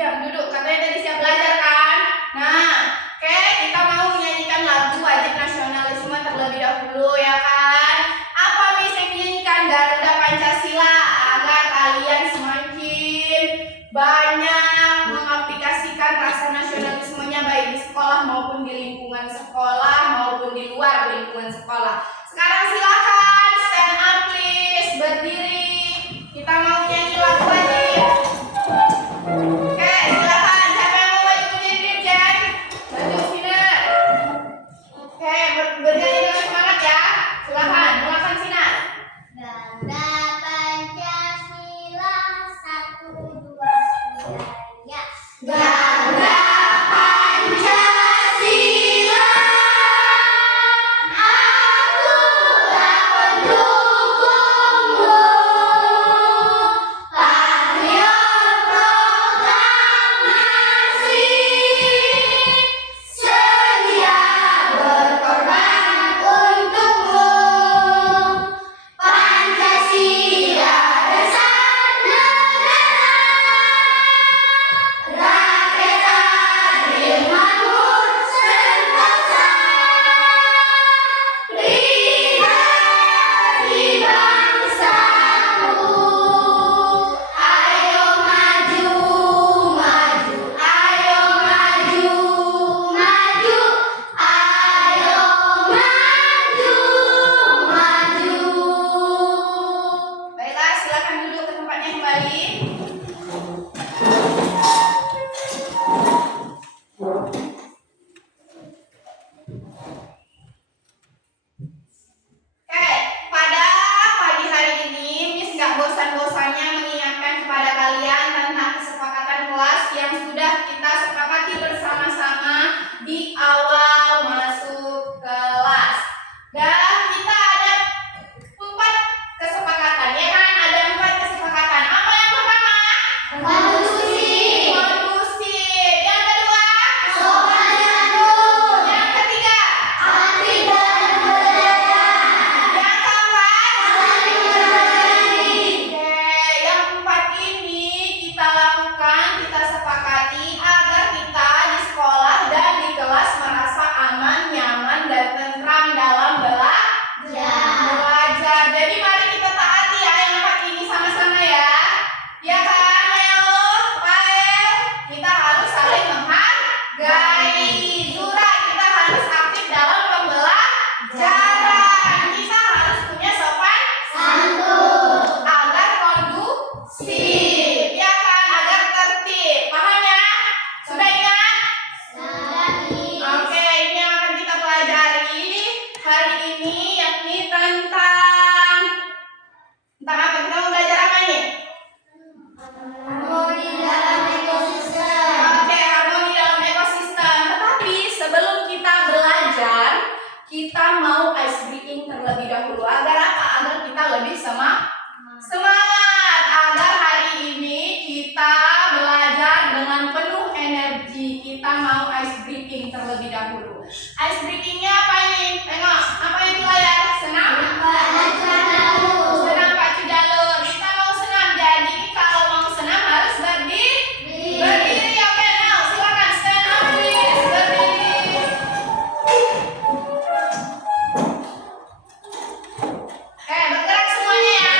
Diam, duduk. Katanya tadi siap belajar kan? Nah, oke, kita mau menyanyikan lagu wajib nasionalisme terlebih dahulu ya kan? Apa Miss yang menyanyikan Garuda Pancasila agar kalian semakin banyak mengaplikasikan rasa nasionalismenya baik di sekolah maupun di lingkungan sekolah maupun di luar lingkungan sekolah. Sekarang silakan stand up please, berdiri. Kita mau nyanyi lagu wajib. Oke, silakan. Siapa yang mau maju menjadi dirjen? Maju sini. Oke, bernyanyi dengan semangat ya. Silakan, mulakan Sinar. Garuda Pancasila 1, 2, 3 ya. Garuda Pancasila, akulah pendukungmu. Patriot proklamasi, sedia berkorban untukmu. Pancasila dasar negara, rakyat adil makmur sentosa, pribadi bangsaku. Ayo maju, maju, ayo maju, maju, ayo maju, maju. Baiklah, silakan duduk ke tempatnya kembali. Oke, pada pagi hari ini Miss gak bosan-bosannya mengingatkan kepada kalian tentang kesepakatan kelas yang sudah kita sepakati bersama-sama di awal masuk kelas. Dan kita ada 4 kesepakatan, ya kan? Ada 4 kesepakatan. Apa yang pertama? Kondusif. Kondusif. Yang kedua? Sopan santun. Yang ketiga? Anti dan berjalan. Yang keempat? Saling menghargai. Oke, yang 4 ini kita lakukan, kita sepakati agar kita di sekolah dan di kelas merasa aman, nyaman, dan tentram dalam belajar. Jadi mari kita taati ya yang 4 ini sama-sama ya. Ya kan, Leo, Rael? Kita harus saling menghargai. Zura, kita harus aktif dalam pembelajaran. Kita harus punya sopan santun agar kondusif, ya kan, agar tertib. Paham ya? Sudah ingat? Oke, ini yang akan kita pelajari hari ini, yakni tentang apa? Kita mau belajar apa ini? Harmoni dalam ekosistem. Oke, harmoni dalam ekosistem. Tetapi sebelum kita belajar, kita mau ice breaking terlebih dahulu. Agar apa? Agar kita lebih semangat. Agar hari ini kita belajar dengan penuh energi. Kita mau ice breaking terlebih dahulu. Ice breakingnya apa ini? Tengok, apa yang di layar? Senam? Senam pacu jalur. Kita mau senam, jadi kalau mau senam harus berdiri. Berdiri, oke, now silakan stand up please, berdiri. Bergerak semuanya ya.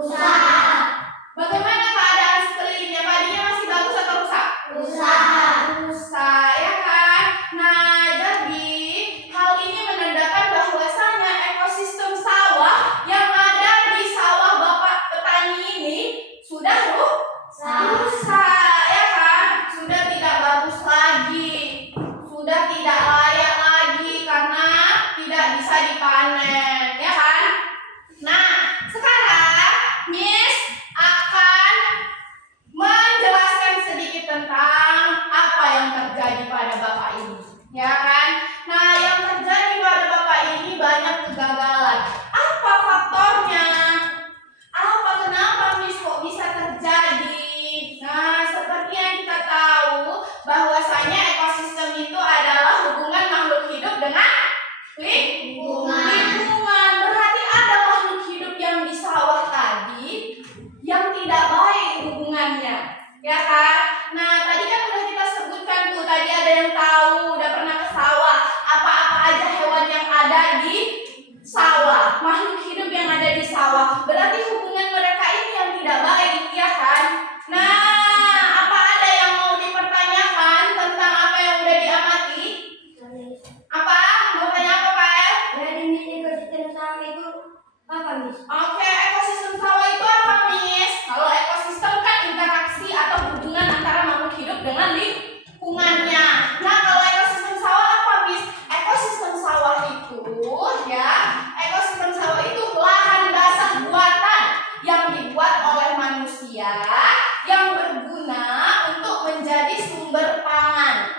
Usaha. Bagaimana keadaan sekelilingnya? Padinya masih bagus atau rusak? Usaha. Rusak, ya kan? Nah, jadi hal ini menandakan bahwasanya ekosistem sawah yang ada di sawah Bapak petani ini sudah rusak, ya kan? Sudah tidak bagus lagi, sudah tidak layak lagi karena tidak bisa dipanen, ya kan? Nah, sekarang Miss akan menjelaskan sedikit tentang apa yang terjadi pada Bapak ini, ya kan? Nah, yang terjadi pada Bapak ini banyak kegagalan. Apa faktornya? Apa kenapa Miss kok bisa terjadi? Nah, seperti yang kita tahu bahwasanya ekosistem itu adalah hubungan makhluk hidup dengan lingkungan. Berarti ada makhluk hidup yang di sawah tadi yang tidak baik hubungannya, ya kan? Nah, tadi kan udah kita sebutkan tuh, tadi ada yang tahu, udah pernah ke sawah, apa-apa aja hewan yang ada di sawah, makhluk hidup yang ada di sawah. Berarti hubungan mereka ini yang tidak baik, ya kan? Nah, apa ada yang mau dipertanyakan tentang apa yang udah diamati? Apa? Mau tanya apa, Pak? Jadi ekosistem sawah itu apa, Miss? Oke, ekosistem sawah itu apa, Miss? Kalau ekosistem kan interaksi atau hubungan antara makhluk hidup dengan lingkungannya. Nah, kalau ekosistem sawah apa, Miss? Ekosistem sawah itu, ya, ekosistem sawah itu lahan basah buatan yang dibuat oleh manusia yang berguna untuk menjadi sumber pangan.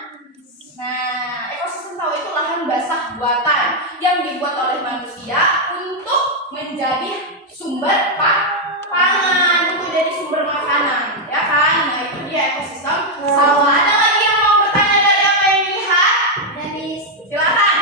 Nah, ekosistem sawah itu lahan basah buatan yang dibuat oleh manusia untuk menjadi sumber pangan, untuk jadi sumber makanan, ya kan? Nah, itu dia ekosistem sawah. Ada lagi yang mau bertanya dari apa yang dilihat? Dan Miss, Silakan.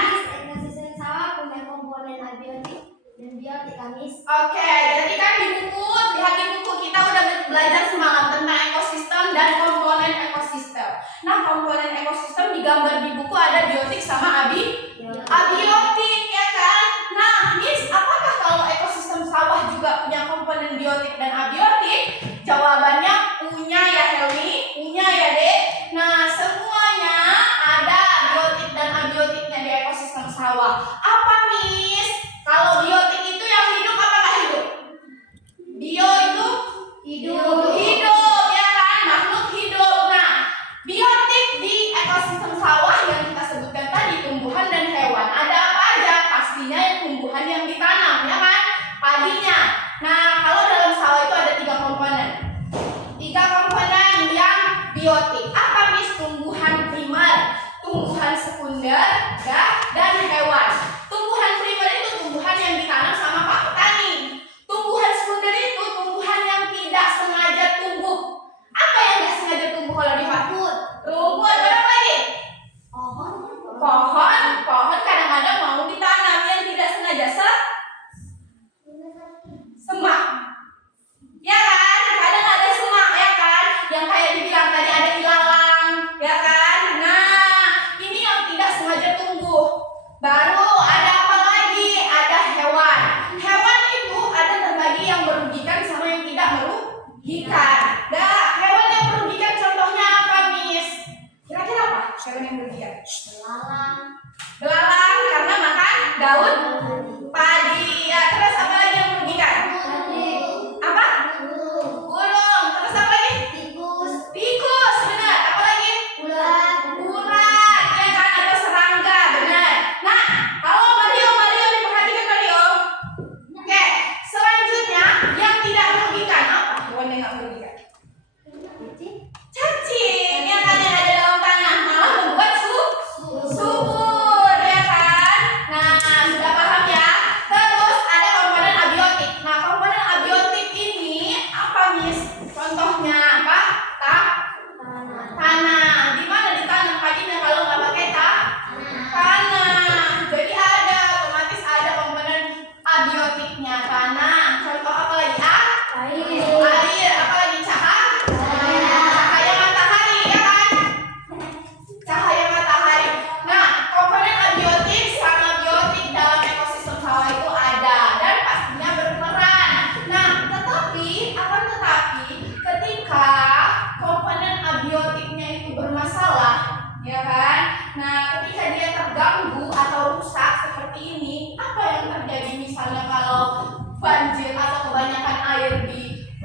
ekosistem sawah punya komponen abiotik dan biotik, Miss. Oke, jadi kan di buku, lihat di buku kita udah belajar semalam tentang ekosistem dan komponen ekosistem. Nah, komponen ekosistem digambar di buku ada biotik sama abiotik, ya kan? Nah, Miss, apakah kalau ekosistem sawah juga punya komponen biotik dan abiotik? Jawabannya punya ya, Helmi, punya ya, Dek. Nah, semuanya ada biotik dan abiotiknya di ekosistem sawah. Apa, Miss? Kalau biotik itu yang hidup apa nggak hidup? Bio itu hidup, ya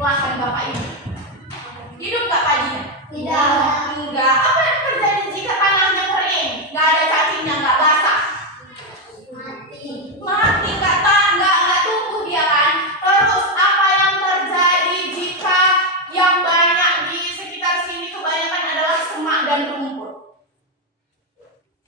lahan Bapak ini? Hidup nggak padinya? Tidak. Enggak. Apa yang terjadi jika tanahnya kering? Nggak ada cacingnya, nggak basah? Mati. Mati, nggak tumbuh dia kan. Terus apa yang terjadi jika yang banyak di sekitar sini kebanyakan adalah semak dan rumput?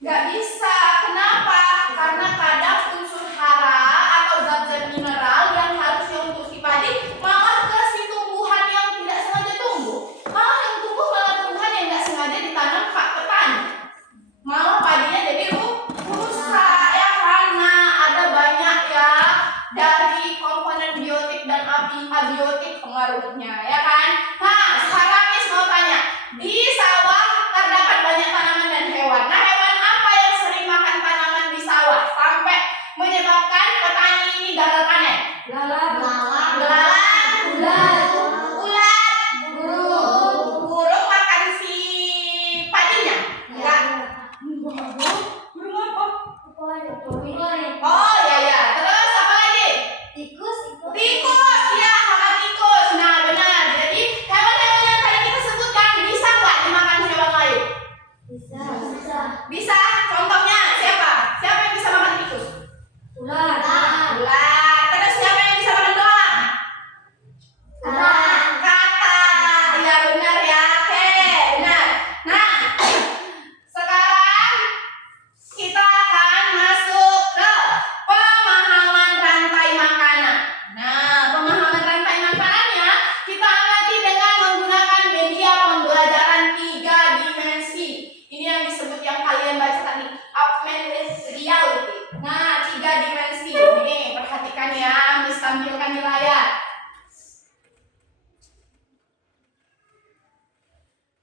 Nggak bisa. Kenapa? Karena kadang unsur hara atau zat-zat mineral yang harusnya untuk si padi malah ke si tumbuhan yang tidak sengaja tumbuh. Malah yang tumbuh malah tumbuhan yang nggak sengaja ditanam Pak petani. Malah padinya jadi rusak ya, karena ada banyak ya dari komponen biotik dan abiotik pengaruhnya ya kan. Nah sekarang Miss mau tanya, di sawah terdapat banyak tanaman dan hewan. Nah hewan apa yang sering makan tanaman di sawah sampai menyebabkan petani ini gagal panen? Belalang, ulat, burung makan si padinya? Enggak. Burung apa? Oh ya. Terus apa lagi? Tikus. Tikus ya, sama tikus. Nah benar. Jadi hewan-hewan yang tadi kita sebutkan bisa nggak dimakan hewan lain? Bisa. Contohnya siapa? Siapa yang bisa makan tikus? Ular. Ular. Terus siapa yang bisa makan belalang? Kata. Ya benar ya. Oke, benar. Nah, sekarang kita akan masuk ke pemahaman rantai makanan. Nah, pemahaman rantai makanannya kita amati dengan menggunakan media pembelajaran 3 dimensi. Ini yang disebut yang kalian baca tadi, augmented reality. Nah, 3 dimensi. Nih, perhatikan ya, Miss tampilkan di layar.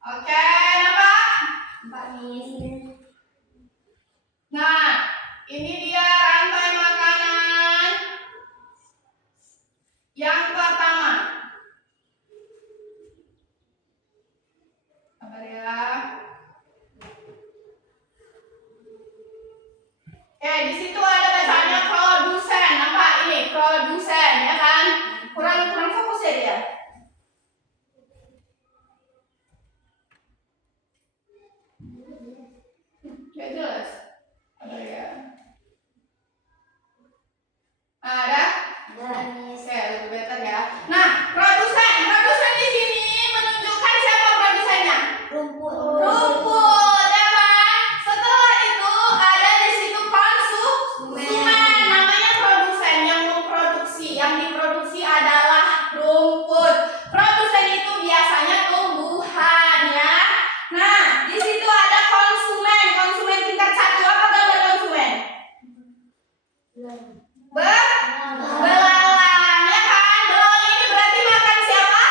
Oke, nampak? Nah, ini dia rantai makanan yang pertama. Sabar ya. Di situ ada bacanya produsen. Nampak ini produsen ya kan? Kurang fokus ya dia. Gak jelas. Sabar ya. Ada? Oke, lebih better ya. Nah, produsen di sini menunjukkan siapa produsennya? Rumput, ya kan? Setelah itu ada di situ konsumen. Namanya produsen yang memproduksi. Yang diproduksi adalah rumput. Produsen itu biasanya tumbuhan ya. Nah, di situ ada konsumen. Konsumen tingkat 1. Apa gambar konsumen? Belalang ya kan? Belalang ini berarti makan siapa?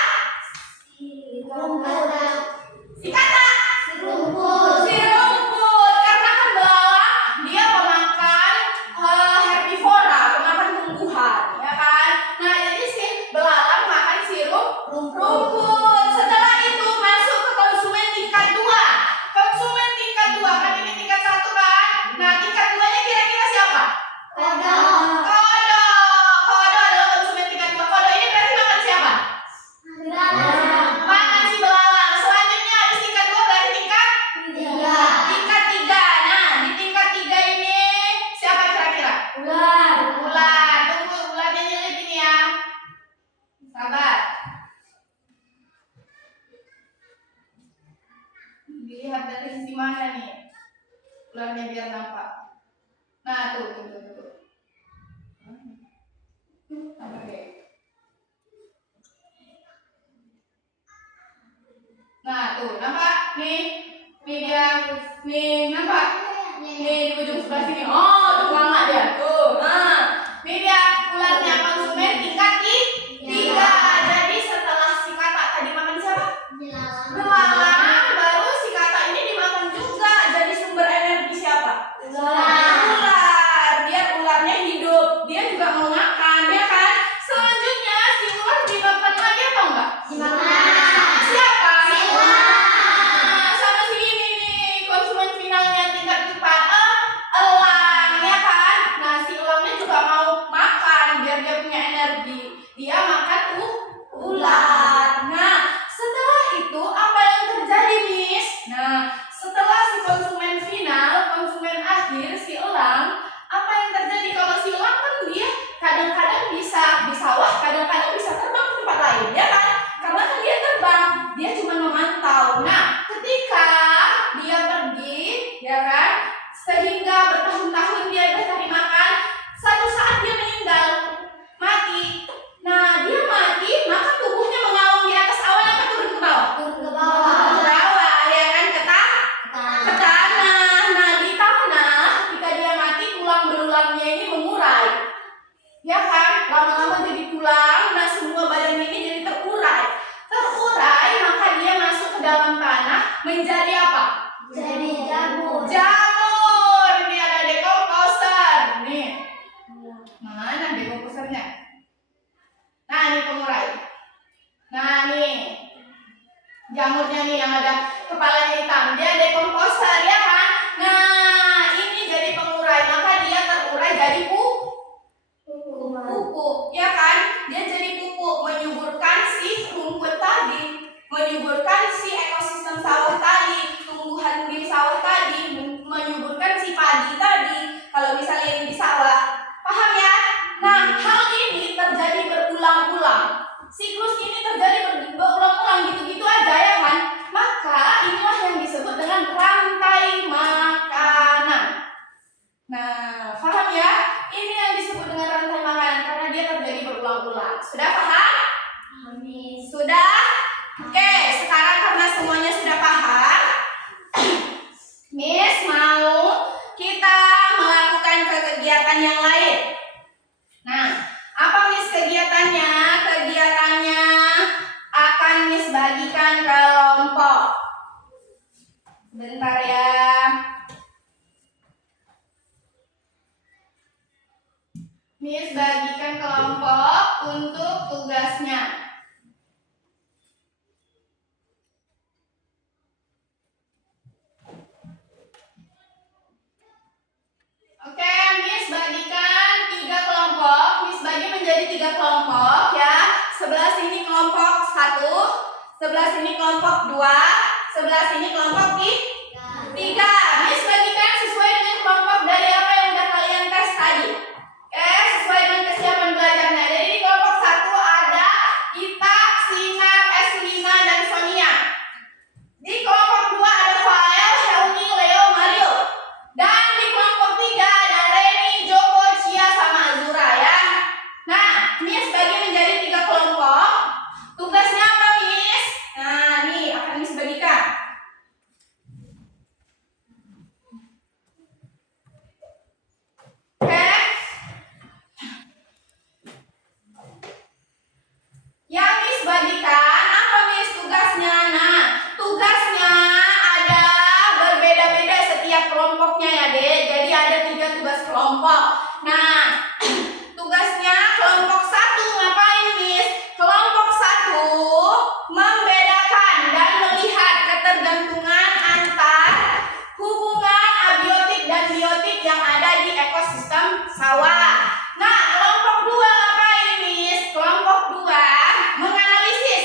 Si kata? Si rumput. Karena kan belalang dia pemakan herbivora, pemakan tumbuhan ya kan? Nah jadi si belalang makan si rumput. Setelah itu masuk ke konsumen tingkat 2. Konsumen tingkat 2 kan ini tingkat 1 kan? Nah tingkat 2-nya kira-kira siapa? Kodok adalah konsumen tingkat 2. Kodok ini berarti makan siapa? Makan si belalang. Selanjutnya di tingkat 2 berarti tingkat 3. Nah, di tingkat 3 ini siapa kira-kira? Ular. Tunggu, ularnya nyelip ini ya. Sabar. Dilihat dari sisi mana nih? Ularnya biar nampak. Nah, tuh. Sabar deh. Nah, tuh, nampak? Nih dia. Nih, nampak? Nih, di ujung sebelah sini. Oh, tuh lama dia. Tuh, nah. Ini dia ularnya konsumen tingkat 3. Jadi setelah si kata tadi makan siapa? Belalang, baru si kata ini dimakan juga. Jadi sumber energi siapa? Ular. Biar ularnya hidup. Dia juga mau makan, ya kan? Selanjutnya si ular dimakan lagi atau enggak? Siapa? Sama si ini nih, konsumen finalnya tingkat 4. Elang, ya kan? Nah, si lama-lama jadi tulang. Nah, semua badan ini jadi terurai. Terurai, maka dia masuk ke dalam tanah menjadi apa? Jadi jamur. Jamur. Ini ada dekomposer. Nih. Mana dekomposernya? Nah, ini pengurai. Nah, nih. Jamurnya nih yang ada kepalanya hitam. Dia dekomposer ya kan? Nah, ini jadi pengurai. Maka dia terurai jadi pupuk, ya kan? Dia jadi pupuk, menyuburkan si rumput tadi, menyuburkan si ekosistem sawah tadi, tumbuhan di sawah tadi, menyuburkan si padi tadi. Kalau misalnya ini di sawah, paham ya? Nah, hal ini terjadi berulang-ulang. Siklus ini terjadi berulang-ulang gitu-gitu aja ya kan? Maka inilah yang disebut dengan rantai makanan. Nah, paham ya? Ini yang disebut dengan rantai makanan karena dia terjadi berulang-ulang. Sudah paham? Amin. Sudah? Oke, sekarang karena semuanya sudah paham, Miss mau kita melakukan kegiatan yang lain. Nah, apa Miss kegiatannya? Kegiatannya akan Miss bagikan ke kelompok. Bentar ya. Miss bagikan kelompok untuk tugasnya. Oke, Miss bagikan 3 kelompok. Miss bagi menjadi 3 kelompok ya. Sebelah sini kelompok 1, sebelah sini kelompok 2, sebelah sini kelompok 3. Miss bagikan sesuai dengan kelompok dari apa yang udah kalian tes tadi. Sesuai dengan kesiapan belajarnya. Jadi di kelompok 1 ada Ita, Sinar, Eslina, dan Sonia. Di kelompok 2 ada Fael, Helmi, Leo, Mario. Dan di kelompok 3 ada Reni, Joko, Cia, sama Azura ya. Nah, Miss bagi menjadi 3 kelompok. Tugasnya apa, Miss? Nah, nih akan Miss bagikan. Oke. Yang Miss bagikan apa Miss tugasnya? Nah, tugasnya ada berbeda-beda setiap kelompoknya ya Dek. Jadi ada 3 tugas kelompok. Nah, tugasnya kelompok 1 ngapain Miss? Kelompok 1 membedakan dan melihat ketergantungan antar hubungan abiotik dan biotik yang ada di ekosistem sawah. Nah, kelompok 2 ngapain Miss? Kelompok 2 menganalisis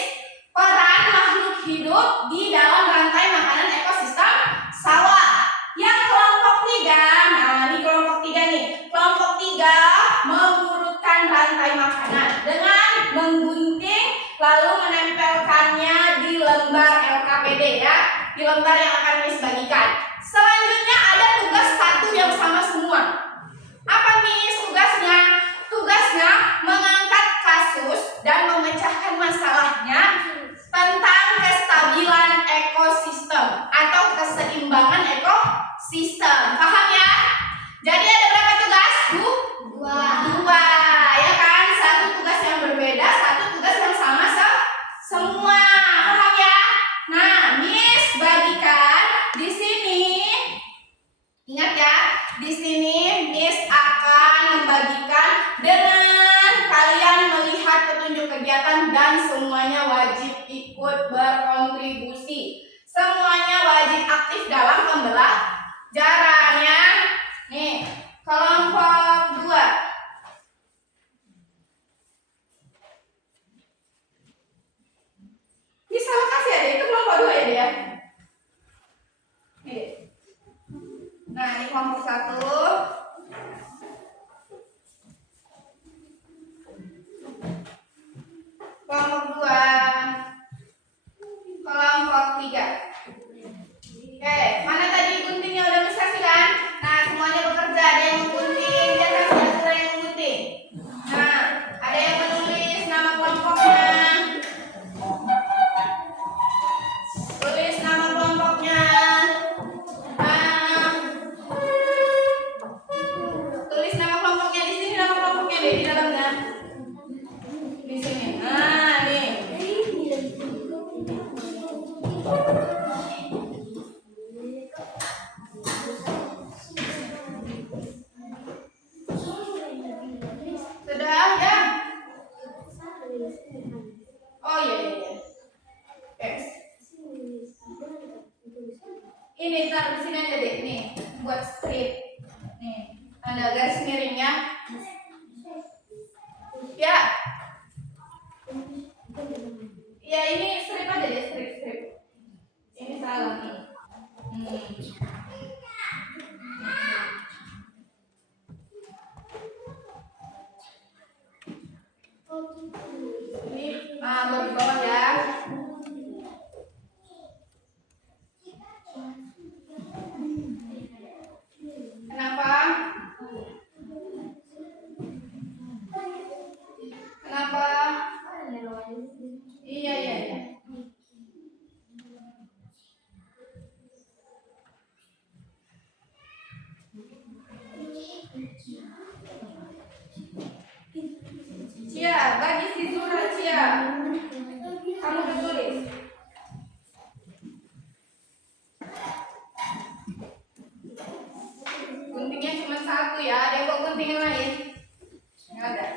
peran makhluk hidup di dalam rantai makanan ekosistem sawah. Yang kelompok 3, nah ini kelompok 3 nih. Kelompok 3 mengurutkan rantai makanan dengan menggunting lalu menempelkannya di lembar LKPD ya, di lembar yang akan Miss bagikan. Selanjutnya ada tugas 1 yang sama semua. Apa Miss tugasnya? Tugasnya mengangkat kasus dan memecahkan masalahnya tentang kestabilan ekosistem atau keseimbangan ekosistem. Paham ya? Jadi ada berapa tugas? 2 ya kan? 1 tugas yang berbeda, 1 tugas yang sama semua. Paham ya? Nah, Miss bagikan di sini. Ingat ya, di sini Miss akan membagikan dengan kalian melihat petunjuk kegiatan dan semuanya wajib ikut berkontribusi. Semuanya wajib aktif dalam pembelajarannya. Nih, kelompok 2. Bisa kasih ya, itu kelompok 2 ya dia. Nih. Nah, ini kelompok 1. Kelompok 2. Kelompok 3. Oke, mana tadi guntingnya udah bisa sih kan? Oh iya iya iya. Oke. Ini taruh di sini aja deh nih, buat strip. Nih, tanda garis miringnya. Ya, ya ini strip aja deh, strip. Ini salah nih. Ini baru bawah ya. Kenapa? Kenapa? Iya iya iya. Cia, bagi si Zura Cia. Kamu udah tulis? Guntingnya cuma satu ya, ada kok gunting yang lain? Nggak ada.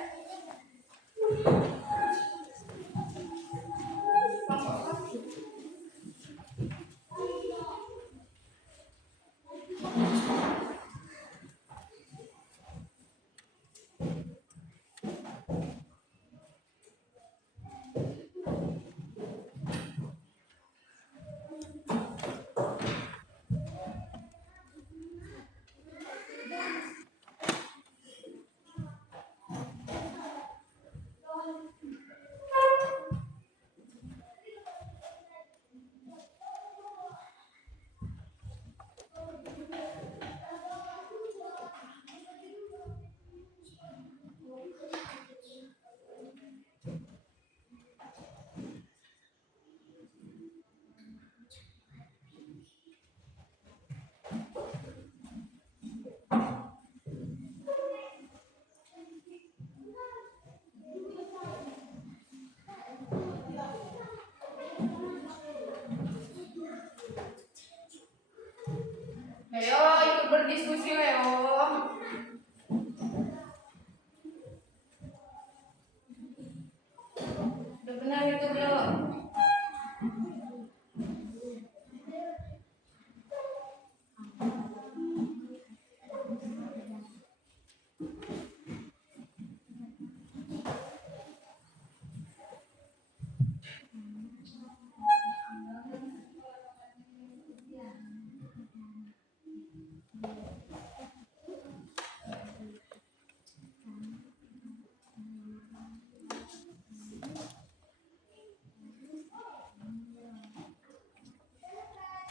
Ayo ikut berdiskusi Leo. Udah benar itu belum?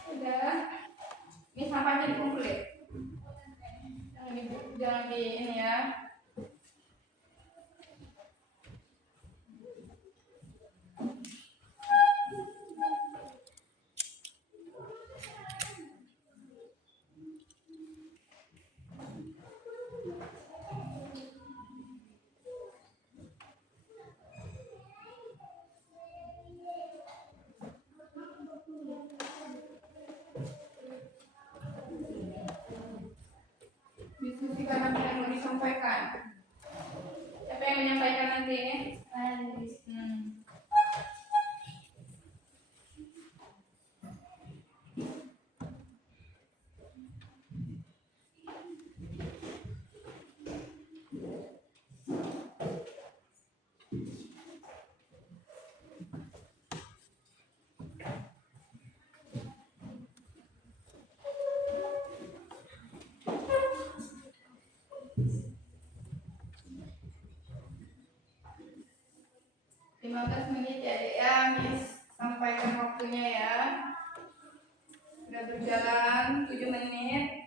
Udah. Ini sampahnya dikumpulin. Jangan di ini ya. Diskusikan apa yang mau disampaikan. Siapa yang menyampaikan nanti ini? Lima 15 menit ya Dek ya, Miss sampaikan waktunya ya. Sudah berjalan 7 menit.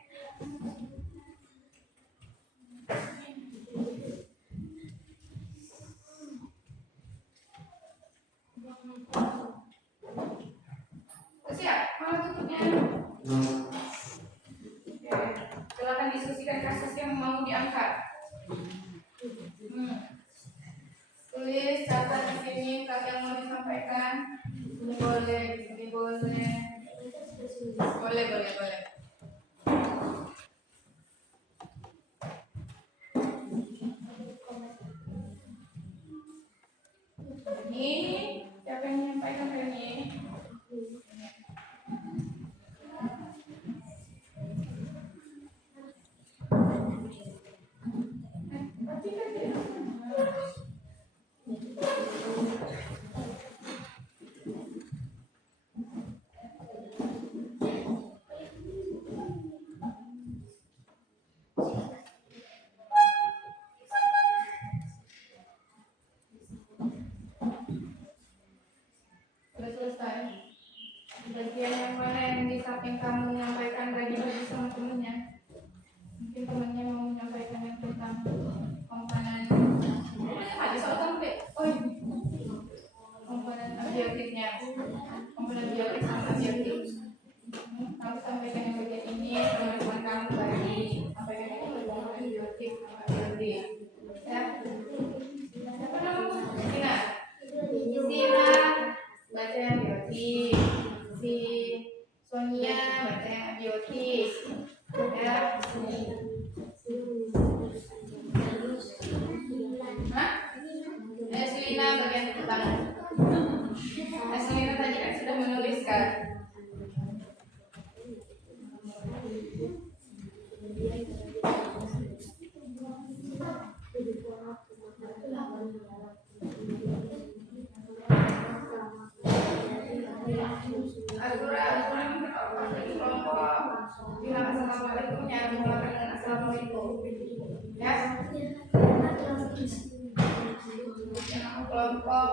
Siap, mau tutupnya? Oke, silakan diskusikan kasus yang mau diangkat. Tulis catat di sini yang mau disampaikan. Ini boleh, ini boleh. Boleh. Ini siapa yang menyampaikan hari ini? Sudah selesai. Bagian yang mana yang di samping kamu menyampaikan bagi-bagi sama temennya? Mungkin temennya mau menyampaikan yang tentang komponen ada soal kamu deh. Oh ini komponen abiotiknya, komponen biotik sama abiotik. Kamu sampaikan yang bagian ini, teman-teman kamu bagi sampaikan yang komponen biotik sama abiotik. Ya. Siapa namamu? Sina. Sina baca yang biotik. Si Sonia baca yang abiotik. Ya. Hah? Eslina bagian tepuk tangan. Eslina tadi kan sudah menuliskan. Azura kelompok bilang assalamualaikum ya, dimulakan dengan assalamualaikum. Ya. Yang kelompok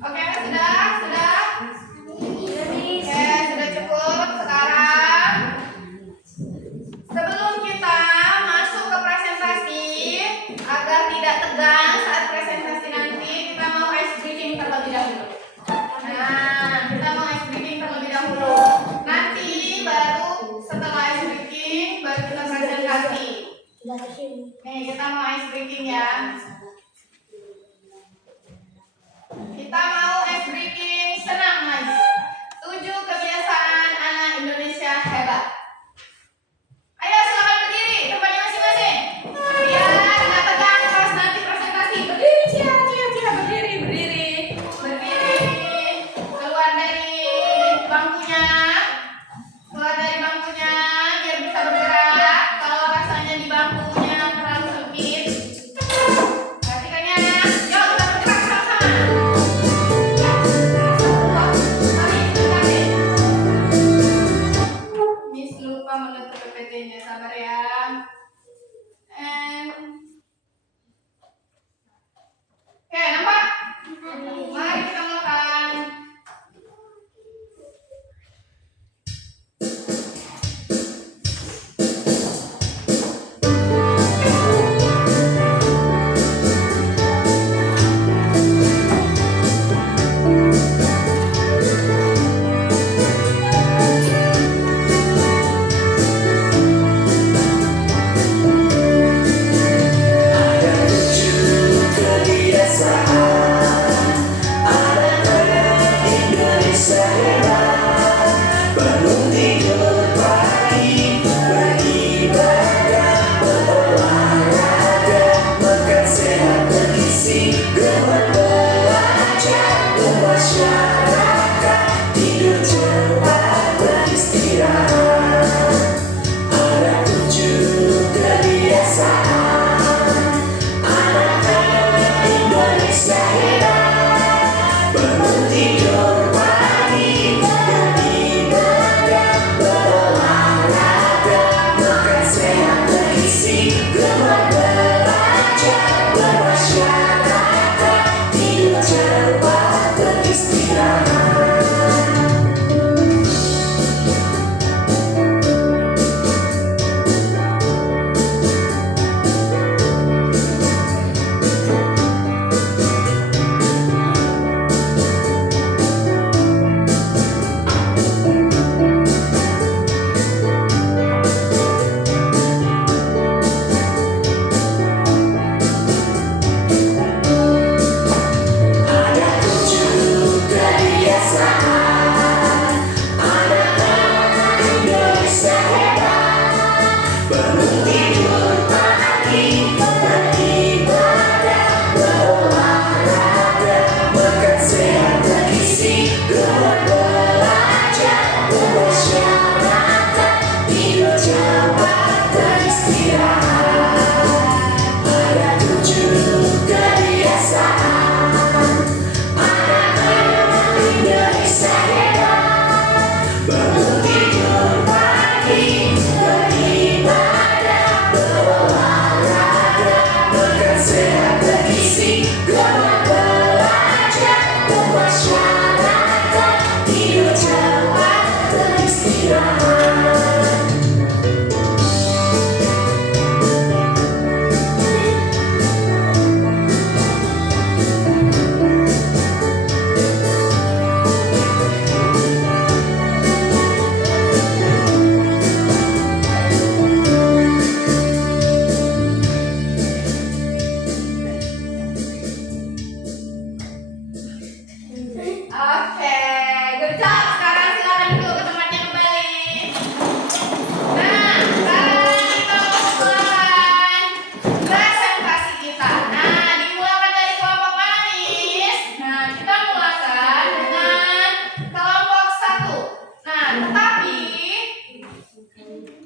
oke, sudah. Oke, sudah cukup. Sekarang sebelum kita masuk ke presentasi, agar tidak tegang saat presentasi nanti, kita mau ice breaking terlebih dahulu. Nah, kita mau ice breaking terlebih dahulu. Nanti baru setelah ice breaking, baru kita presentasi. Nih, kita mau ice breaking ya. Kita mau ice breaking senang guys. 7 kebiasaan anak Indonesia hebat. Ayo silakan berdiri tempatnya masing-masing. Biar nggak tegang pas nanti presentasi. Berdiri, cia, berdiri. Keluar dari bangkunya. Biar bisa bergerak. Kalau rasanya di bangkunya terlalu sempit, perhatikan ya. Yuk kita bergerak sama-sama. Miss lupa menutup PPT-nya, sabar ya. Oke, nampak? Mari kita mulakan. Ada 7 kebiasaan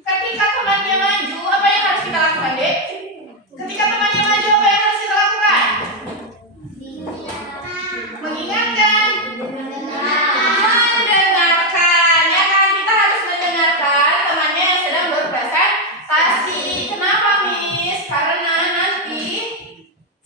Ketika temannya maju, apa yang harus kita lakukan, Dek? Ketika temannya maju, apa yang harus kita lakukan? Mengingatkan, mendengarkan, ya kan? Kita harus mendengarkan temannya yang sedang berpresentasi. Kenapa, Miss? Karena nanti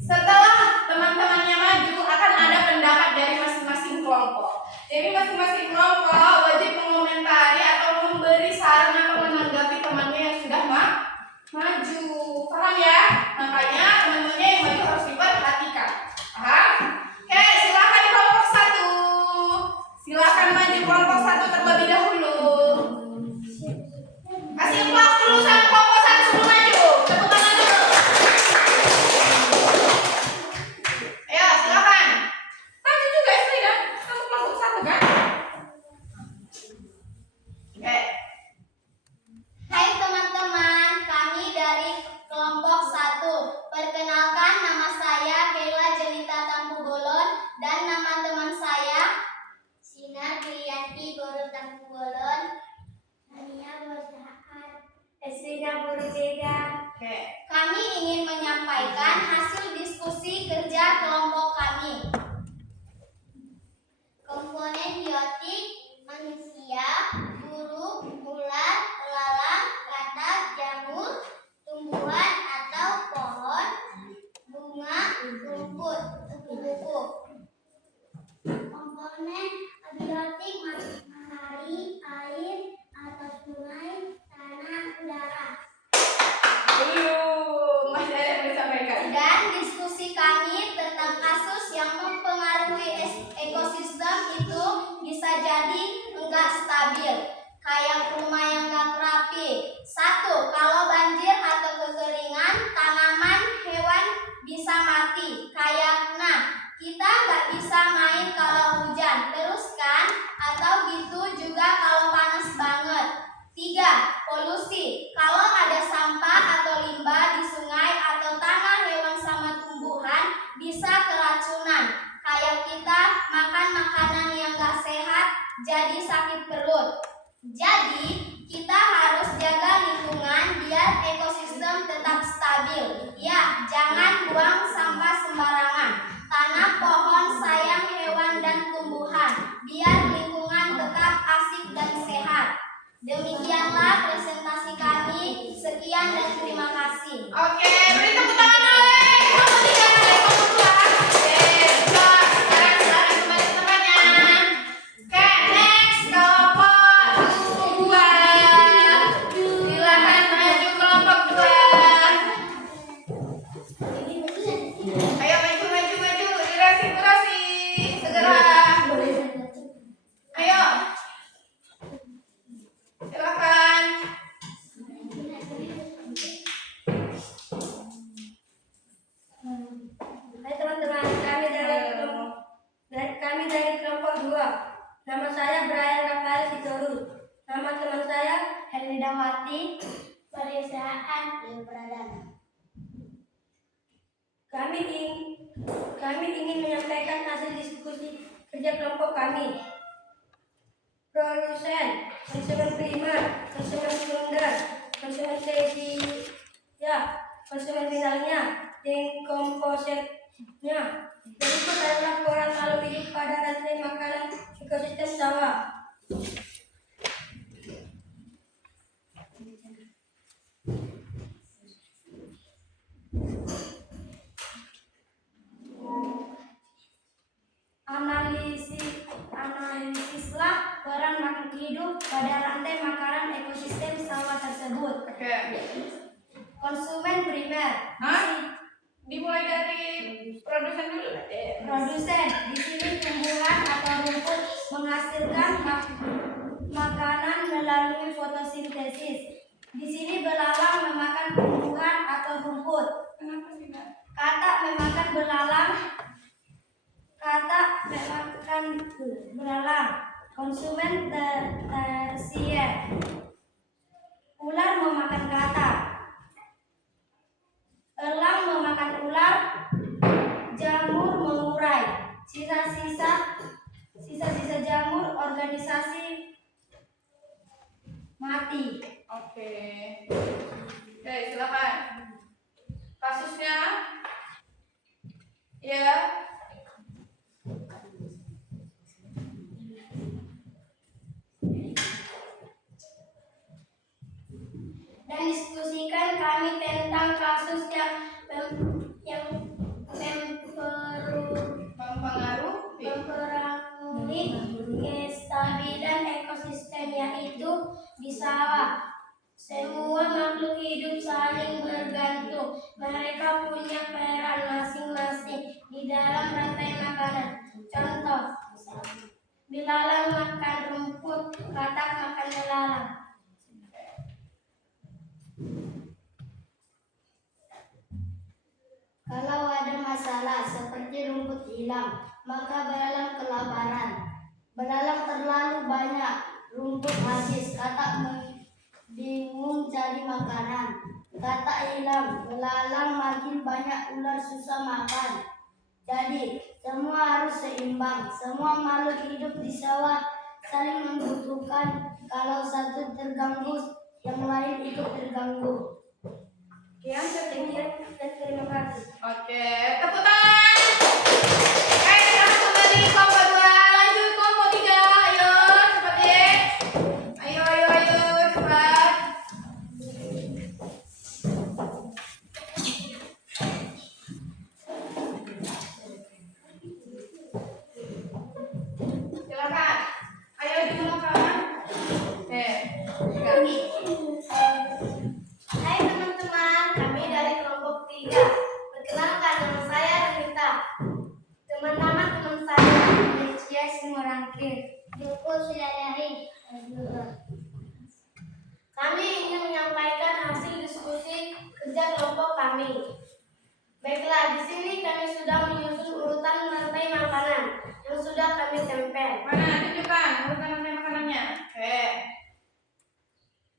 setelah teman-temannya maju akan ada pendapat dari masing-masing kelompok. Jadi masing-masing kelompok wajib mengomentari atau memberi saran atau menanggapi temannya yang sudah maju. Paham ya? Makanya teman-temannya yang maju harus diperhatikan. Paham? Oke, silakan kelompok 1. Silakan maju kelompok 1 terlebih dahulu. Kasih aplaus dulu sama kelompok 1 sebelum maju. Tepuk tangan dulu. Ayo, silakan. Maju juga istri kan? Kamu kelompok 1 kan? Oke. Hai teman-teman, kami dari kelompok 1. Perkenalkan, nama saya Kayla Jelita Tampugolon dan nama teman saya Sinar Kriyanti Guru Tampugolon, Tania Bersahat, Esrina Burujega. Oke. Kami ingin menyampaikan hasil diskusi kerja kelompok kami. Komponen biotik manusia, burung, ular, belalang, katak, jamur, tumbuhan atau pohon, bunga, rumput, kupu-kupu. Komponen abiotik matahari, air, atau sungai, tanah, udara. Belum, masih ada yang mau disampaikan. Dan diskusi kami tentang kasus yang mempengaruhi ekosistem itu bisa jadi enggak stabil, kayak rumah yang enggak rapi. 1. Kalau banjir atau kekeringan, tanaman, hewan bisa mati. Kayak kita nggak bisa main kalau hujan, terus kan? Atau gitu juga kalau panas banget. 3. Polusi. Kalau ada sampah atau limbah di sungai atau tanah, hewan sama tumbuhan bisa keracunan. Kayak kita makan makanan yang gak sehat, jadi sakit perut. Jadi, kita harus jaga lingkungan biar ekosistem tetap stabil. Ya, jangan buang sampah sembarangan. Tanam pohon, sayang hewan dan tumbuhan, biar lingkungan tetap asik dan sehat. Demikianlah presentasi kami. Sekian dan terima kasih. Oke, beri tepuk tangan dulu. Kelompok 3, kelompok 2. Oke, sekarang kembali ke tempatnya. Oke, next kelompok 2. Silakan maju kelompok 2. Ayo maju. Durasi. Segera. Ayo. Silakan. Hai teman-teman, kami dari kelompok 2. Nama saya Brian Rafael Sitoru. Nama teman saya Helmi Dawati, Perusahaan Pradana. Kami ingin menyampaikan hasil diskusi kerja kelompok kami. Produsen, konsumen primer, konsumen sekunder, konsumen tersier, konsumen finalnya, dekomposetnya. Berikut adalah laporan alur hidup pada rantai makanan ekosistem sawah. Analisislah peran makhluk hidup pada rantai makanan ekosistem sawah tersebut. Oke. Konsumen primer. Hah? Dimulai dari produsen dulu. Produsen. Di sini tumbuhan atau rumput menghasilkan makanan melalui fotosintesis. Di sini belalang memakan tumbuhan atau rumput. Kenapa sih, Mbak? Katak memakan belalang. Konsumen tersier. Ular memakan katak. Elang memakan ular. Jamur mengurai. Sisa-sisa jamur organisasi mati. Oke. Ya. Dan diskusikan kami tentang kasus yang mempengaruhi kestabilan ekosistem, yaitu di sawah. Semua makhluk hidup saling bergantung. Mereka punya peran masing-masing di dalam rantai makanan. Contoh, belalang makan rumput, katak makan belalang. Kalau ada masalah seperti rumput hilang, maka belalang kelaparan. Belalang terlalu banyak, rumput habis, katak bingung cari makanan. Katak hilang, belalang makin banyak, ular susah makan. Jadi, semua harus seimbang. Semua makhluk hidup di sawah saling membutuhkan. Kalau satu terganggu, yang lain ikut terganggu. Sekian dan terima kasih. Oke, tepuk tangan. Kita kembali kelompok 2, lanjut kelompok 3. Ayo, cepat deh. Ayo, cepat. Silakan. Ayo dimulai. Hai teman-teman, kami dari kelompok 3. Perkenalkan, nama saya Rita. Teman-teman saya Lecia Simorangkir, Joko Suryani. Kami ingin menyampaikan hasil diskusi kerja kelompok kami. Baiklah, di sini kami sudah menyusun urutan rantai makanan yang sudah kami tempel. Mana? Tunjukkan urutan rantai makanannya. Oke.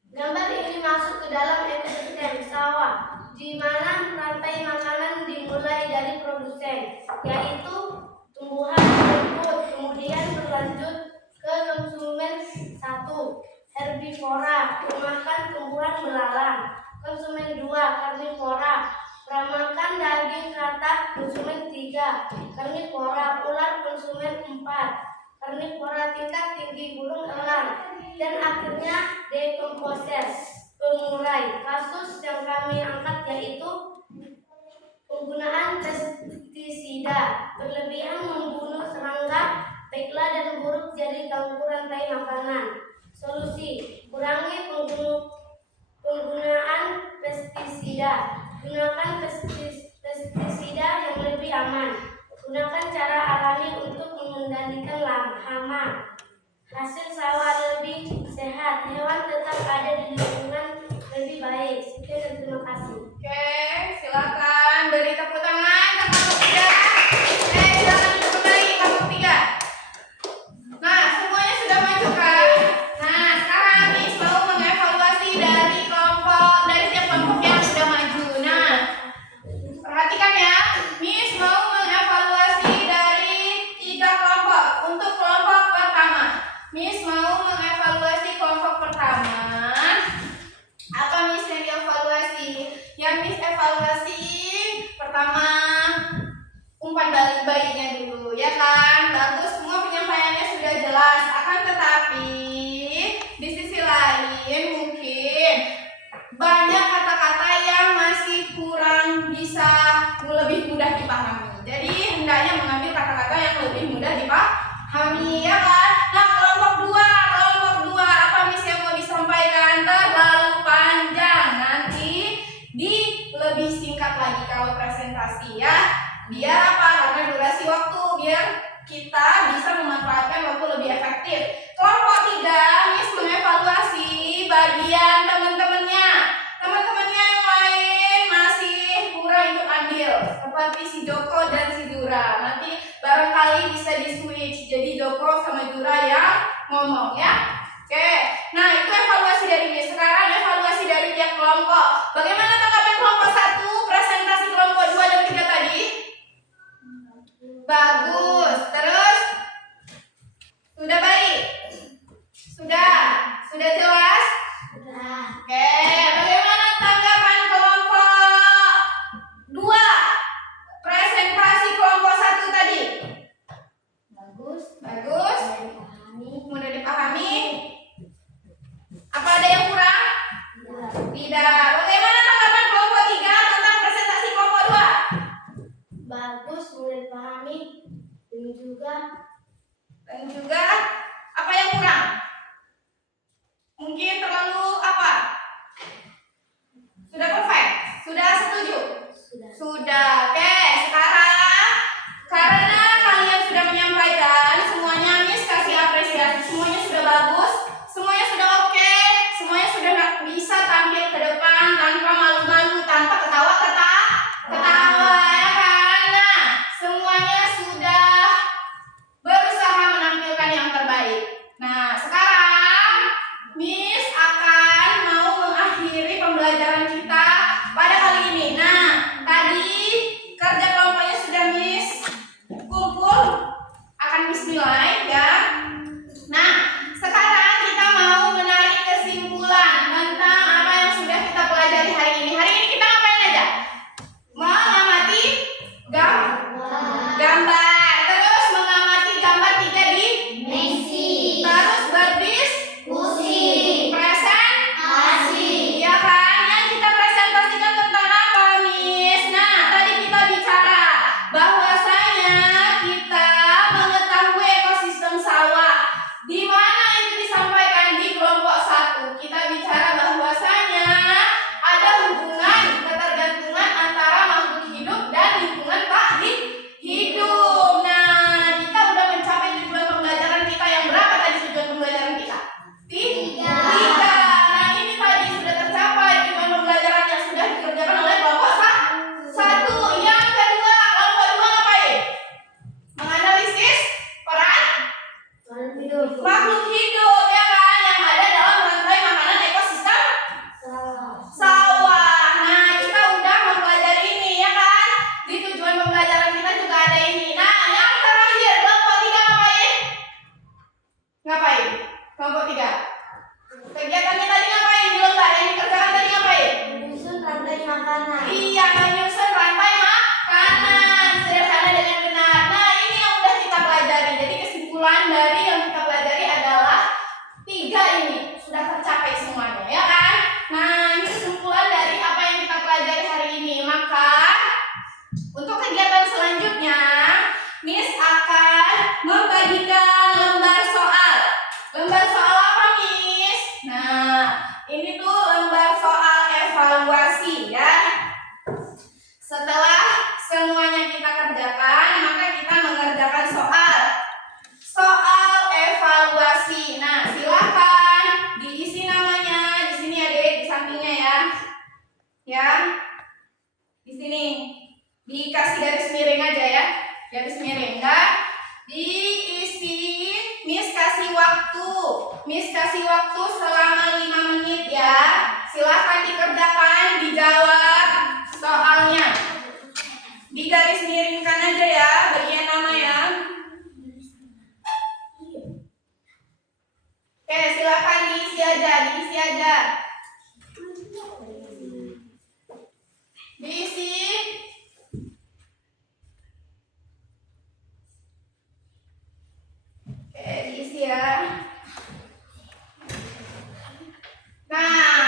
Gambar ini masuk ke dalam ekosistem sawah, di mana rantai makanan dimulai dari produsen, yaitu tumbuhan rumput, kemudian berlanjut ke konsumen 1, herbivora, pemakan tumbuhan belalang, konsumen 2, karnivora, pramakan daging katak, konsumen 3, karnivora, ular, konsumen 4, karnivora tingkat tinggi, burung elang, dan akhirnya dekomposer, pengurai. Kasus yang kami angkat yaitu penggunaan pestisida berlebihan membunuh serangga, tekla, dan buruk jadi ganggu rantai makanan. Solusi: kurangi penggunaan pestisida. Gunakan pestisida yang lebih aman. Gunakan cara alami untuk mengendalikan hama. Hasil sawah lebih sehat, hewan tetap ada di lingkungan lebih baik. Sekian dan terima kasih. Oke, silakan beri tepuk tangan ke kelompok 3. Silakan kembali kelompok 3. Nah, semuanya sudah maju kan? Nah, sekarang Miss mau mengevaluasi dari setiap kelompok yang sudah maju. Nah, perhatikan ya, Miss mau mengevaluasi dari 3 kelompok. Untuk kelompok pertama, Miss mau mengevaluasi kelompok pertama. Apa Miss yang dievaluasi? Yang Miss evaluasi pertama umpan bayinya dulu, ya kan? Bagus, semua penyampaiannya sudah jelas. Akan tetapi di sisi lain mungkin banyak kata-kata yang masih kurang bisa lebih mudah dipahami. Jadi hendaknya mengambil kata-kata yang lebih mudah dipahami, ya kan? Nah, kelompok 2, apa Miss yang mau disampaikan? Terlalu panjang, nanti lebih singkat lagi kalau presentasi ya. Biar apa? Karena durasi waktu, biar kita bisa memanfaatkan waktu lebih efektif. Kelompok 3, Miss mengevaluasi bagian teman-temannya. Teman-temannya yang lain masih kurang ikut andil, seperti si Joko dan si Jura. Nanti barangkali bisa di-switch, jadi Joko sama Jura yang ngomong ya. Oke, nah itu evaluasi dari Miss. Sekarang evaluasi dari tiap kelompok. Bagaimana tanggapan kelompok 1, presentasi kelompok 2 dan 3 tadi? Bagus. Terus? Sudah baik? Sudah jelas? Oke, bagaimana tanggapan kelompok 2? Presentasi kelompok Tidak. Bagaimana tanggapan kelompok 3 tentang presentasi kelompok 2? Bagus, mudah dipahami. Dan juga apa yang kurang? Mungkin terlalu apa? Sudah perfect? Sudah setuju? Sudah. Oke, sekarang karena kalian sudah menyampaikan semuanya, Miss kasih apresiasi. Semuanya sudah bagus, semuanya sudah oke, semuanya sudah bisa tampil ke depan tanpa malu-malu, tanpa ketawa, ya kan? Nah, semuanya sudah berusaha menampilkan yang terbaik. Nah, sekarang Miss akan mau mengakhiri pembelajaran kita pada kali ini. Nah, tadi kerja kelompoknya sudah Miss kumpul, akan Miss nilai ya. Nah, sekarang kita mau menarik kesimpulan tentang apa yang sudah kita pelajari hari ini. Hari ini kita ngapain aja? Mengamati gambar, terus mengamati gambar 3 dimensi, terus berdiskusi, presentasi, ya kan? Yang kita presentasikan tentang apa, Miss? Nah, tadi kita bicara bahwasanya kita mengetahui ekosistem sawah. Di mana itu disampaikan di kelompok 1. Kita bicara bahwasanya ada hubungan ketergantungan antara makhluk hidup dan lingkungan tak hidup. Nah, kita udah mencapai tujuan pembelajaran kita yang berapa tadi tujuan pembelajaran kita? 3. Nah, ini tadi sudah tercapai tujuan pembelajaran yang sudah dikerjakan oleh kelompok 1. Yang kedua, kelompok 2 ngapain? Menganalisis peran makhluk hidup, ya kan, yang ada dalam rantai makanan ekosistem sawah. Nah, kita udah mempelajari ini, ya kan? Di tujuan pembelajaran kita juga ada ini. Nah, yang terakhir, kelompok 3 ngapain? Kelompok 3 kegiatannya tadi ngapain? Di lembar yang dikerjakan tadi ngapain? Menyusun rantai makanan. Iya, menyusun rantai makanan. Sederhana dengan benar. Nah, ini yang udah kita pelajari. Jadi kesimpulan dari yang kita pelajari adalah 3 ini sudah tercapai semuanya, ya kan? Nah, ini kesimpulan dari apa yang kita pelajari hari ini. Maka untuk kegiatan selanjutnya, Miss akan membagikan lembar soal. Lembar soal apa, Miss? Nah, ini tuh lembar soal evaluasi, ya. Setelah semuanya kita kerjakan, maka kita mengerjakan soal evaluasi. Nah, silakan diisi namanya di sini ya, Dek, di sampingnya ya. Ya. Di sini dikasih garis miring aja ya. Garis miring, enggak? Diisi, Miss kasih waktu. Miss kasih waktu selama 5 menit ya. Silakan dikerjakan, dijawab soalnya. Digaris miringkan aja ya bagian nama ya. Oke, silakan diisi aja. Diisi. Oke, diisi ya. Nah,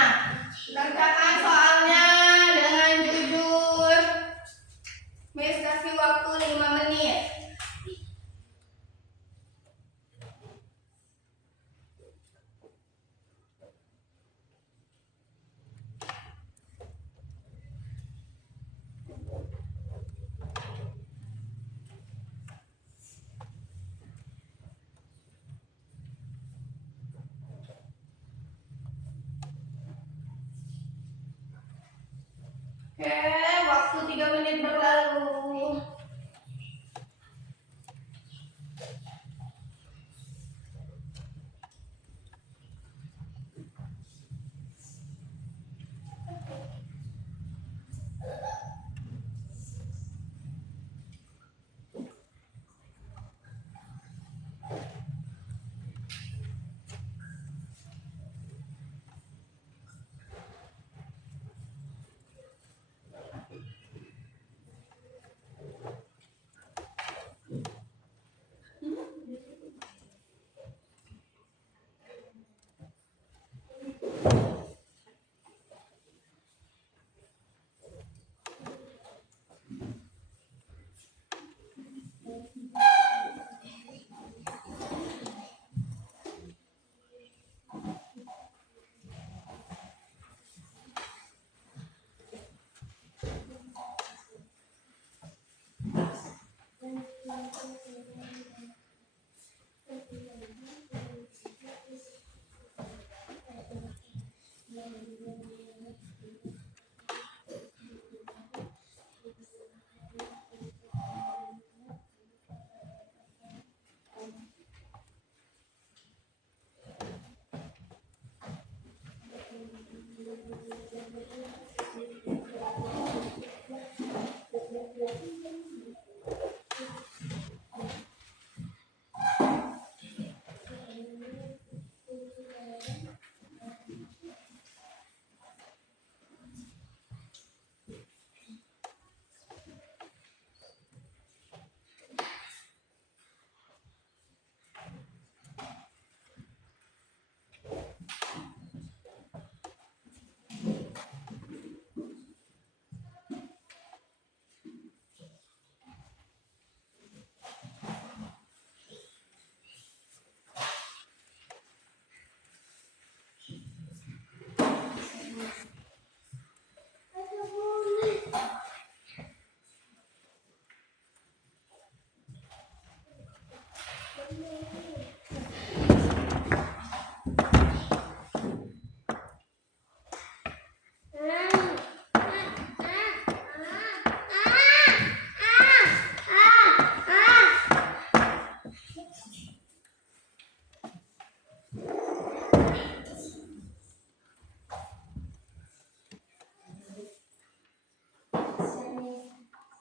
kerjakan soalnya dengan jujur. Miss kasih waktu 5 menit. Oke, waktu 3 menit berlalu.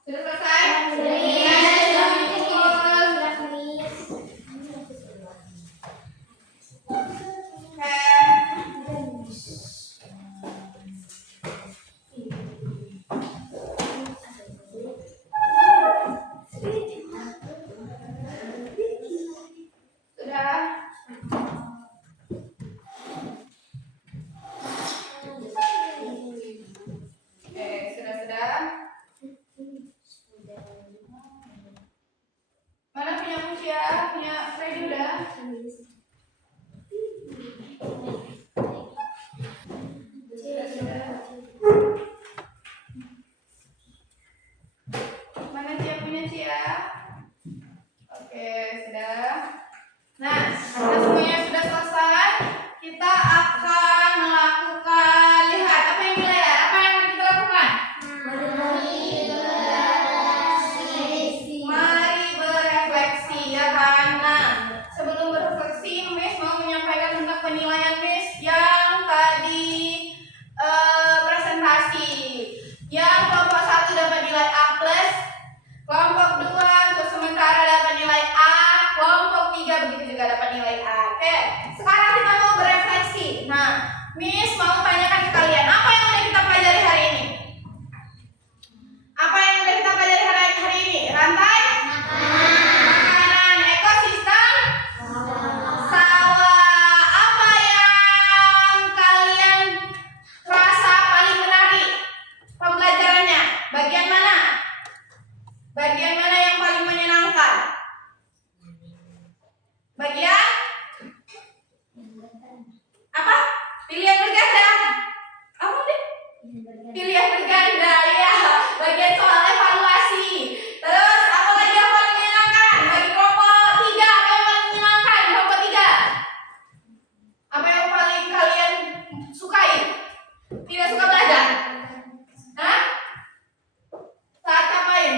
Sudah selesai? Sudah? Sudah. Mana punya kunci ya? Punya Freddy udah? Sudah. Mana Cia punya Cia? Oke, sudah. Nah, karena semuanya sudah selesai, kita akan melakukan, lihat apa yang dilihat, apa yang akan kita lakukan? Mari berefleksi, ya kan? Nah, sebelum berefleksi, Miss mau menyampaikan tentang penilaian Miss yang tadi presentasi. Yang kelompok 1 dapat nilai A+, kelompok 2 untuk sementara dapat nilai A, kelompok 3 begitu juga dapat nilai A. Oke, sekarang kita mau berefleksi. Nah, Miss mau tanyakan ke kalian, apa yang udah kita pelajari hari ini? Apa yang udah kita pelajari hari ini? Rantai makanan, ekosistem sawah. Apa yang kalian rasa paling menarik pembelajarannya? Bagian mana? Bagian mana yang paling menyenangkan? Bagian apa? Pilihan berganda. Apa deh? Pilihan berganda, ya. Bagian soal evaluasi. Terus apa lagi yang paling menyenangkan? Bagi kelompok 3, apa yang paling menyenangkan? Kelompok 3. Apa yang paling kalian sukai? Tidak suka belajar? Hah? Saat ngapain?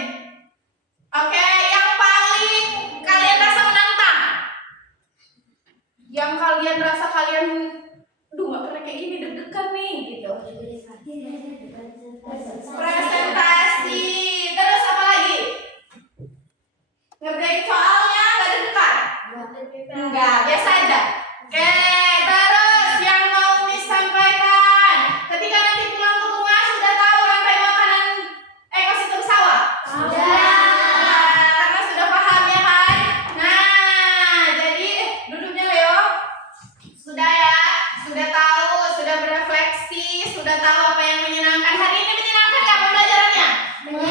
Oke, yang paling kalian rasa menantang? Yang kalian rasa kalian, aduh gak pernah kayak gini, deg-degan nih gitu. Presentasi. Terus apa lagi? Ngerjain soalnya gak deg-degan? Enggak, biasa aja. Oke, terus yang mau disampaikan, ketika nanti pulang ke rumah sudah tahu rantai makanan ekosistem sawah? Karena sudah paham ya kan? Nah, jadi duduknya Leo. Sudah ya, sudah tahu, sudah berefleksi, sudah tahu apa yang menyenangkan. Hari ini menyenangkan nggak pembelajarannya? Oke,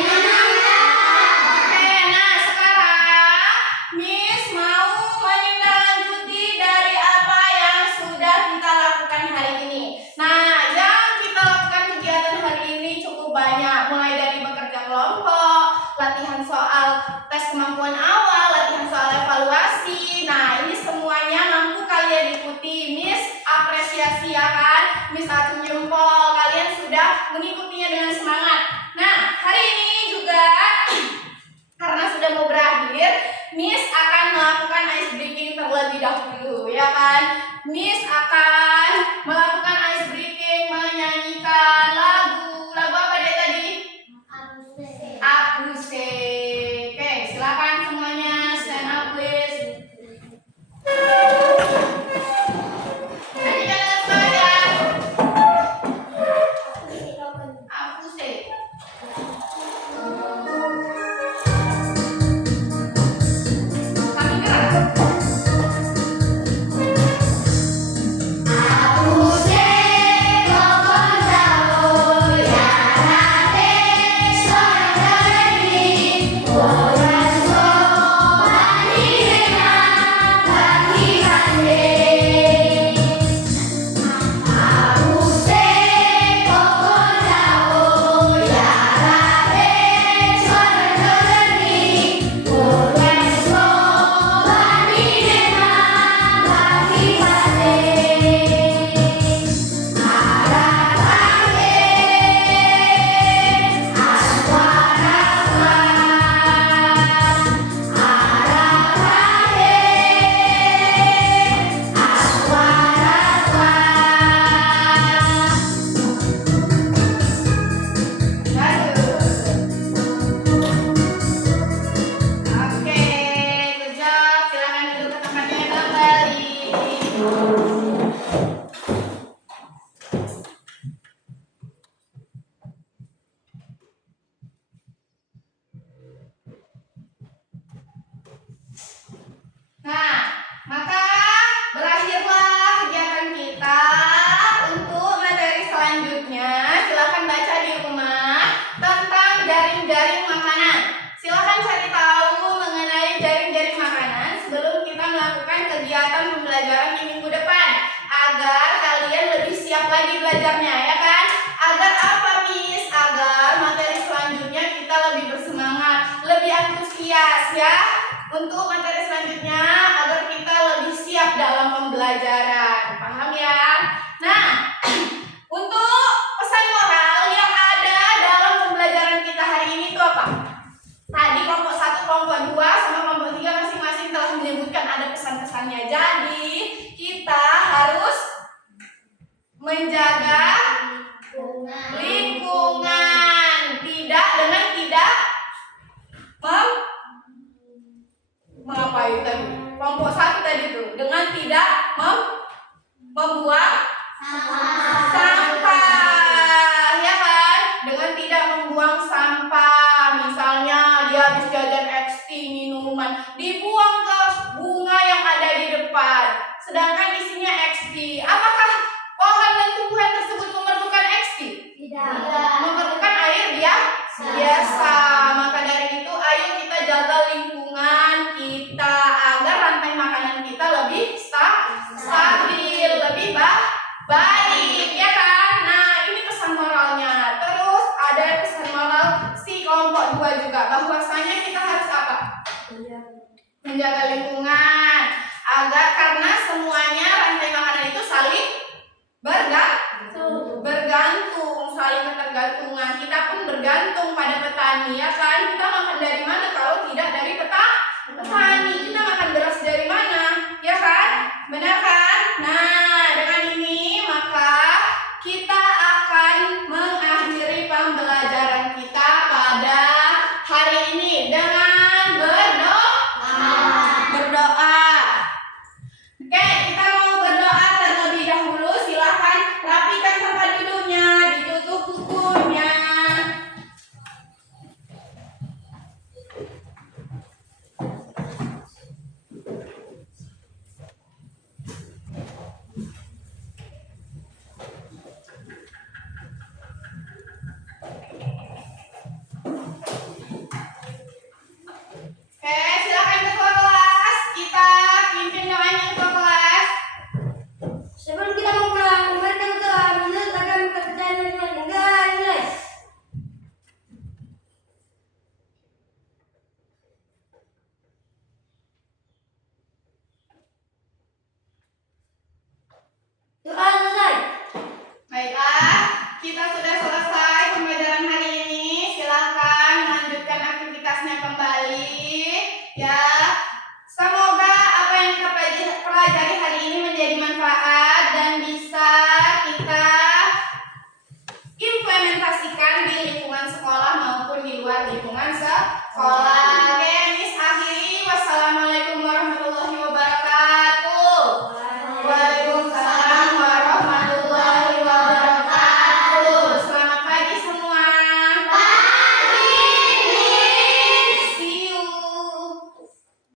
nah sekarang Miss mau menindaklanjuti dari apa yang sudah kita lakukan hari ini. Nah, yang kita lakukan kegiatan hari ini cukup banyak, mulai dari bekerja kelompok, latihan soal tes kemampuan awal, latihan soal evaluasi. Nah, ini semuanya mampu kalian ikuti. Miss apresiasi ya kan? Miss acung jempol, kalian sudah mengikutinya dengan semangat. Nah, hari ini juga karena sudah mau berakhir, Miss akan melakukan ice breaking terlebih dahulu, ya kan? Miss akan melakukan ice breaking, menyanyikan lagi belajarnya ya kan? Agar apa Miss? Agar materi selanjutnya kita lebih bersemangat, lebih antusias ya untuk materi selanjutnya, agar kita lebih siap dalam pembelajaran. Paham ya? Nah, untuk pesan moral yang ada dalam pembelajaran kita hari ini itu apa? Tadi kelompok 1, kelompok 2, sama kelompok 3 masing-masing telah menyebutkan ada pesan-pesannya. Jadi, kita harus menjaga lingkungan. Tidak dengan tidak mengapain tadi? Kelompok 1 tadi tuh dengan tidak membuang sampah, ya kan? Dengan tidak membuang sampah. Misalnya dia habis jajan XT minuman, dibuang ke bunga yang ada di depan. Sedangkan isinya XT. Apakah pohon dan tumbuhan tersebut memerlukan XT? Tidak. Memerlukan air biasa. Maka dari itu ayo kita jaga lingkungan kita agar rantai makanan kita lebih stabil, lebih baik, ya kan? Nah, ini pesan moralnya. Terus ada pesan moral si kelompok 2 juga, bahwasanya kita harus apa? Menjaga lingkungan agar, karena semuanya rantai makanan itu saling bergantung, saling ketergantungan. Kita pun bergantung pada petani, ya kan? Kita makan dari mana kalau tidak dari petani? Kita makan beras dari mana, ya kan? Benar kan? Nah, dengan ini maka kita akan mengakhiri pembelajaran kita pada hari ini dengan berdoa. Oke, kita mau berdoa terlebih dahulu. Silahkan rapikan tempat duduknya, ditutup bukunya. Oke, silakan ketua kelas. Kita pimpin doanya ketua kelas. Sebelum kita mau pulang, mari kita berdoa menurut agama kepercayaan masing-masing. Enggak, mulai. Doa selesai. Baiklah, kita sudah selesai pembelajaran hari ini. Silakan melanjutkan aktivitasnya kembali. Ya, semoga apa yang kita pelajari hari ini menjadi manfaat dan bisa kita implementasikan di lingkungan sekolah maupun di luar lingkungan sekolah.